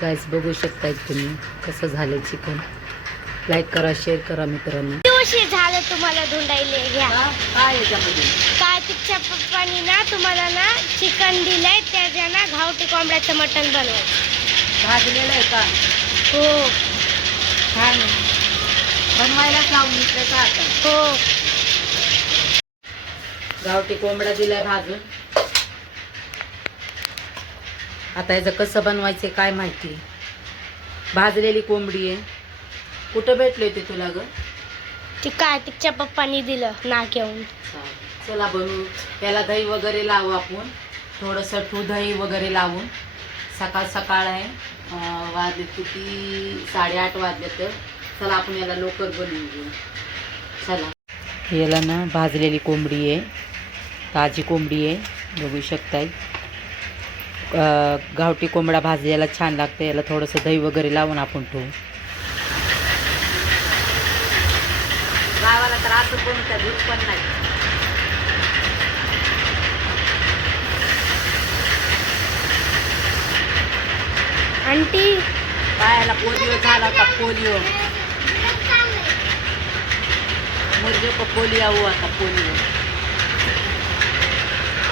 गाईस बघू शकताय तुम्ही कसं झालं चिकन. लाईक करा शेअर करा मित्रांनो. दिवशी झालं तुम्हाला धुंडायले घ्या. काय याच्यामध्ये? कार्तिकच्या पप्पानी ना तुम्हाला ना चिकन दिलंय त्याच्या ना घावटी कोंबड्याचं मटण बनवायचं. भाजलेलं आहे का? हो. छान बनवायलाच लावून घेतलं का आता? हो. गावठी कोंबडा दिलाय भाजून. आता याचं कसं बनवायचं काय माहिती? भाजलेली कोंबडी आहे. कुठं भेटले ते तुला ग? ती कार्तिकच्या पप्पानी दिलं ना घेऊन चला बनवू. त्याला दही वगैरे लावू आपण. थोडंसं टू दही वगैरे लावून. सकाळ सकाळ आहे. वाजले किती? साडेआठ वाजले तर. चला आपण याला लवकर बनवून घेऊ. चला. याला ना भाजलेली कोंबडी आहे. ताजी कोंबडी आहे. बघू शकताय. गावठी कोंबडा भाजलेला छान लागतं याला थोडंसं दही वगैरे लावून आपण ठेवू. गावाला तर असं कोणतं दूध पण नाही. आंटी? पायाला पोलिओ झाला होता पोलिओ? मुर्गे को पोलिओ हुआ था पोलिओ।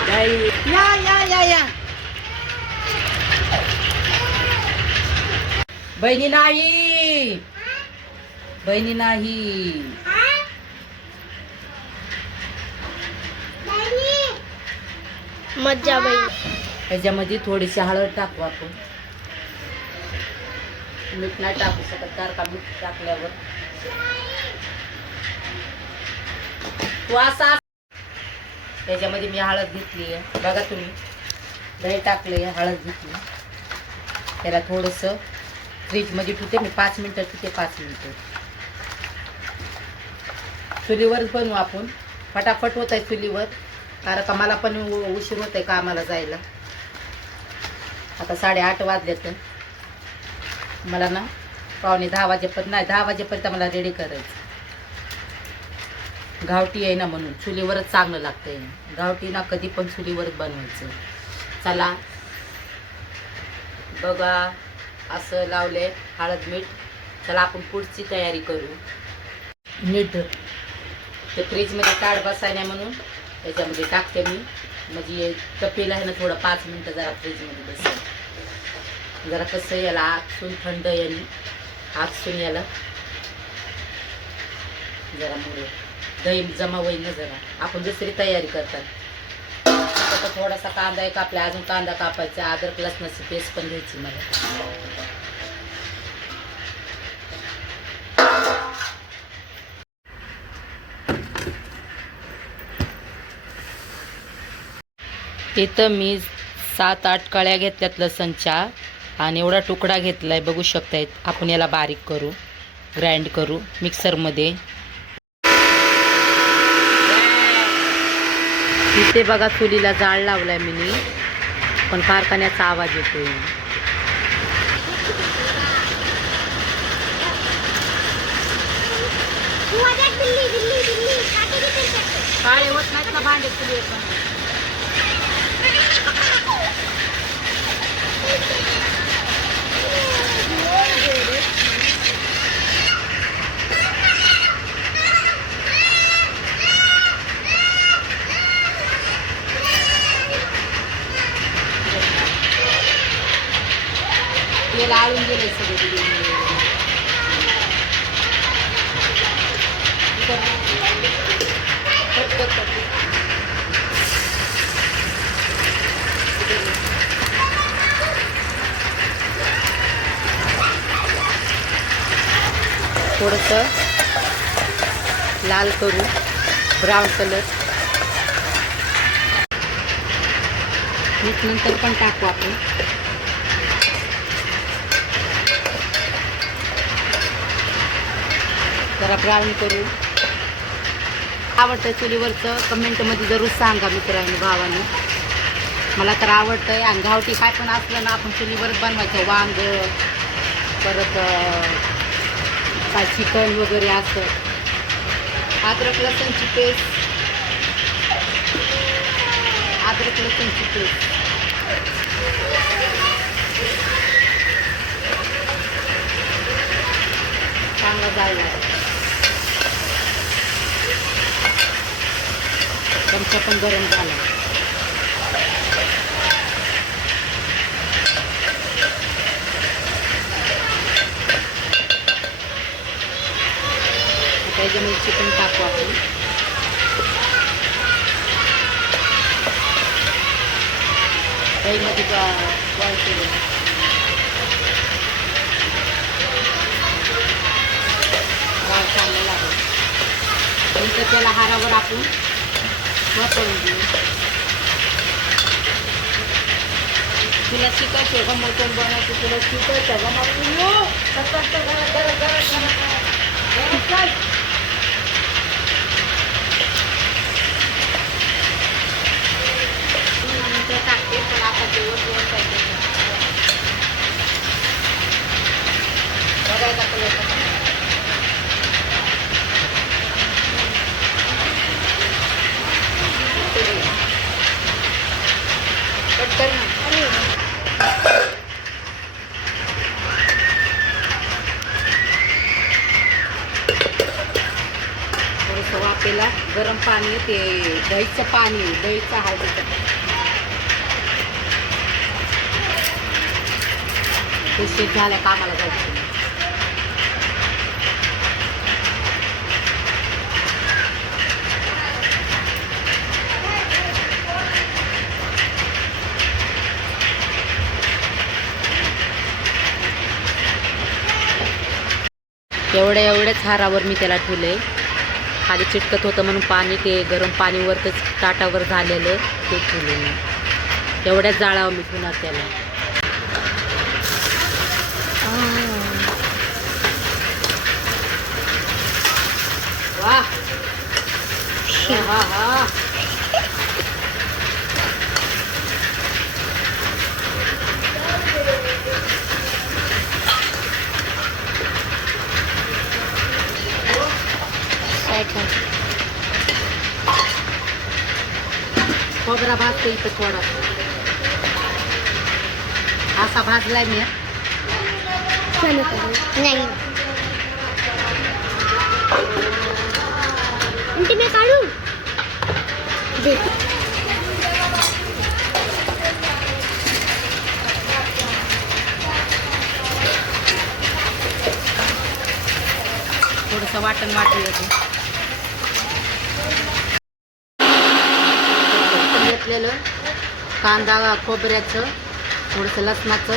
दही। या या या या. बहिणी नाही. बहिणी नाही. मज्जा बाई ह्याच्यामध्ये थोडीशी हळद टाकू आपण. मीठ नाही टाकू शकत कारण का मीठ टाकल्यावर. तू असा त्याच्यामध्ये मी हळद घेतली आहे. बघा तुम्ही. दही टाकले हळद घेतली त्याला थोडंसं फ्रीजमध्ये ठेवते मी पाच मिनटं ठेवते पाच मिनटं. चुलीवरच बनवू आपण. फटाफट होत आहे चुलीवर. कारण का मला पण उ- उशीर होत आहे कामाला जायला. आता साडेआठ वाजले तर मला ना पावणे दहा वाजेपर्यंत नाही दहा वाजेपर्यंत मला रेडी करायचं. गावठी आहे ना म्हणून चुलीवरच चांगलं लागतंय. गावठी ना कधी पण चुलीवरच बनवायचं. चला. बघा. असं लावले हळद मीठ. चला आपण पुढची तयारी करू. मीठ. ते फ्रीजमध्ये ताड बसाय नाही म्हणून त्याच्यामध्ये टाकते मी. म्हणजे तपेला आहे ना थोडं पाच मिनटं जरा फ्रीजमध्ये बसेल जरा कसं याला आगसून थंड याने आगसून याला जरा मुळे दही जमा होईल ना जरा. आपण दुसरी तयारी करतात. आता थोडासा कांदा एक कापला अजून कांदा कापायचा. अद्रक लसणाची पेस्ट पण घ्यायची मला. इथं मी सात आठ कळ्या घेतल्यात लसणच्या आणि एवढा तुकडा घेतला आहे बघू शकतायत. आपण याला बारीक करू ग्राइंड करू मिक्सरमध्ये. इथे बघा चुलीला जाळ लावलाय मी पण कारखान्याचा आवाज येतोय. काय होत नाहीत ना भांडे चुली तेल आळून गेले सगळे थोडंसं लाल करू ब्राऊन कलर. मीठ नंतर पण टाकू आपण. जरा ब्राऊन करू आवडतं चुलीवरचं कमेंटमध्ये जरूर सांगा मित्रांनो भावानी. मला तर आवडतं आहे आणि गावठी काय पण असलं ना आपण चुलीवर बनवायचं. वांग परत काय चिकन वगैरे असं. अद्रक लसणची पेस्ट. अद्रक लसणची पेस्ट. चांगला जायला. चमचा पण गरम झाला. त्याच्या मिरची पण टाकू आपण. दहीमध्ये बॉईल केलं वाव चांगला लागेल. त्याला हारावर आपण वापरून देऊ तुला शिकायचं का मटण बनायचं तुला शिकायचं का मग सतत घरात घरात घरात घरात घरात चल. नंतर टाकते पण आता दिवस दिवस पाहिजे बघायचा कलर कसा आहे. कट कर ना त्याला गरम पाणी ते दहीचं पाणी दहीचं हळदीचं शेत झाल्या कामाला जायचं. एवढ्या एवढ्याच हारावर मी त्याला ठेवलंय. खाली चिटकत होतं म्हणून पाणी ते गरम पाणी वरतच ताटावर झालेलं ते ठेवले मी एवढ्याच जाळावर मी ठेवणार त्याला. वा. हा हा. खोबरा भाजतो इथं थोडा असा भाजलाय मी नाही आंटी मी काढू दे थोडंसं वाटण वाटून येतं कांदा खोबऱ्याचं थोडंसं लसणाचं.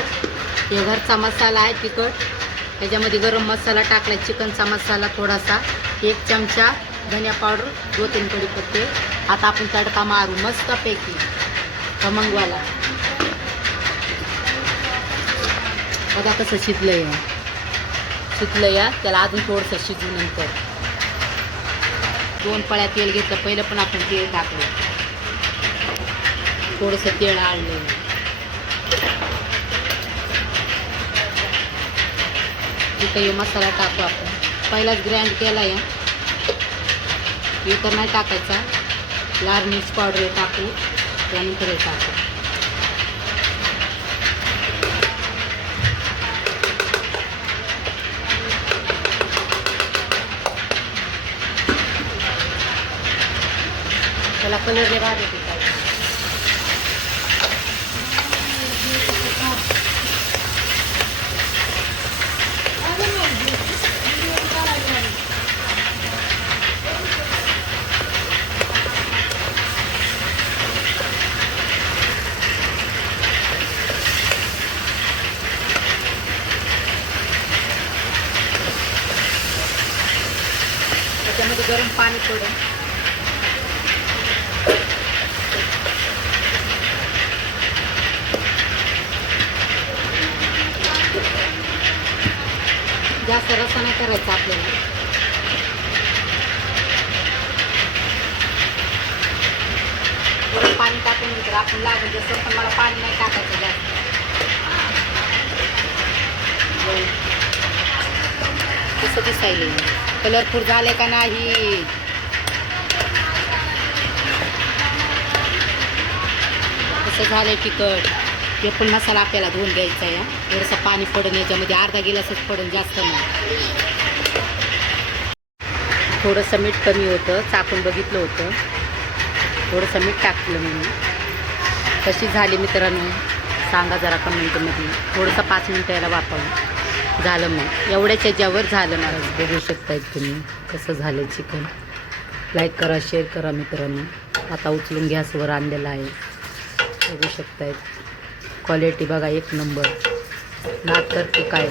हे घरचा मसाला आहे तिखट. त्याच्यामध्ये गरम मसाला टाकला चिकनचा मसाला थोडासा. एक चमचा धनिया पावडर दो तीन कढीपत्ते. आता आपण तडका मारू मस्तपैकी. खमंगवाला. बघा कसं शिजलं या शिजलं या त्याला अजून थोडंसं शिजू नंतर. दोन पळ्या तेल घेतलं. पहिलं पण आपण तेल टाकलं. थोडंसं तेल आणलं तिथं हे मसाला टाकू आपण. पहिलाच ग्रँड केला या हे तर नाही टाकायचा. लाल मिर्च पावडर टाकू. त्यानंतर हे टाकू. त्याला कलर दे राहते त्याच्यामध्ये गरम पाणी पडेल. जास्त रसा नाही करायचा आपल्याला. थोडं पाणी टाकून नंतर आपण लागून जसं पण मला पाणी नाही टाकायचं जास्त. तसं दिसायला कलरफुल झाले का नाही? कसं झालं तिखट? हे पण मसाला आपल्याला धुवून घ्यायचा आहे थोडंसं पाणी पडून याच्यामध्ये अर्धा गिलासच पडून जास्त नाही. थोडंसं मीठ कमी होतं चाकून बघितलं होतं. थोडंसं मीठ टाकलं मी. कशी झाली मित्रांनो? सांगा जरा कमेंटमध्ये थोडंसं पाच मिनटं याला वापरून झालं मग. एवढ्याच्या याच्यावर झालं मला बघू शकतायत तुम्ही कसं झालं चिकन. लाईक करा शेअर करा मित्रांनो. आता उचलून गॅसवर आणलेलं आहे. बघू शकतायत. क्वालिटी बघा एक नंबर नात तर ते काय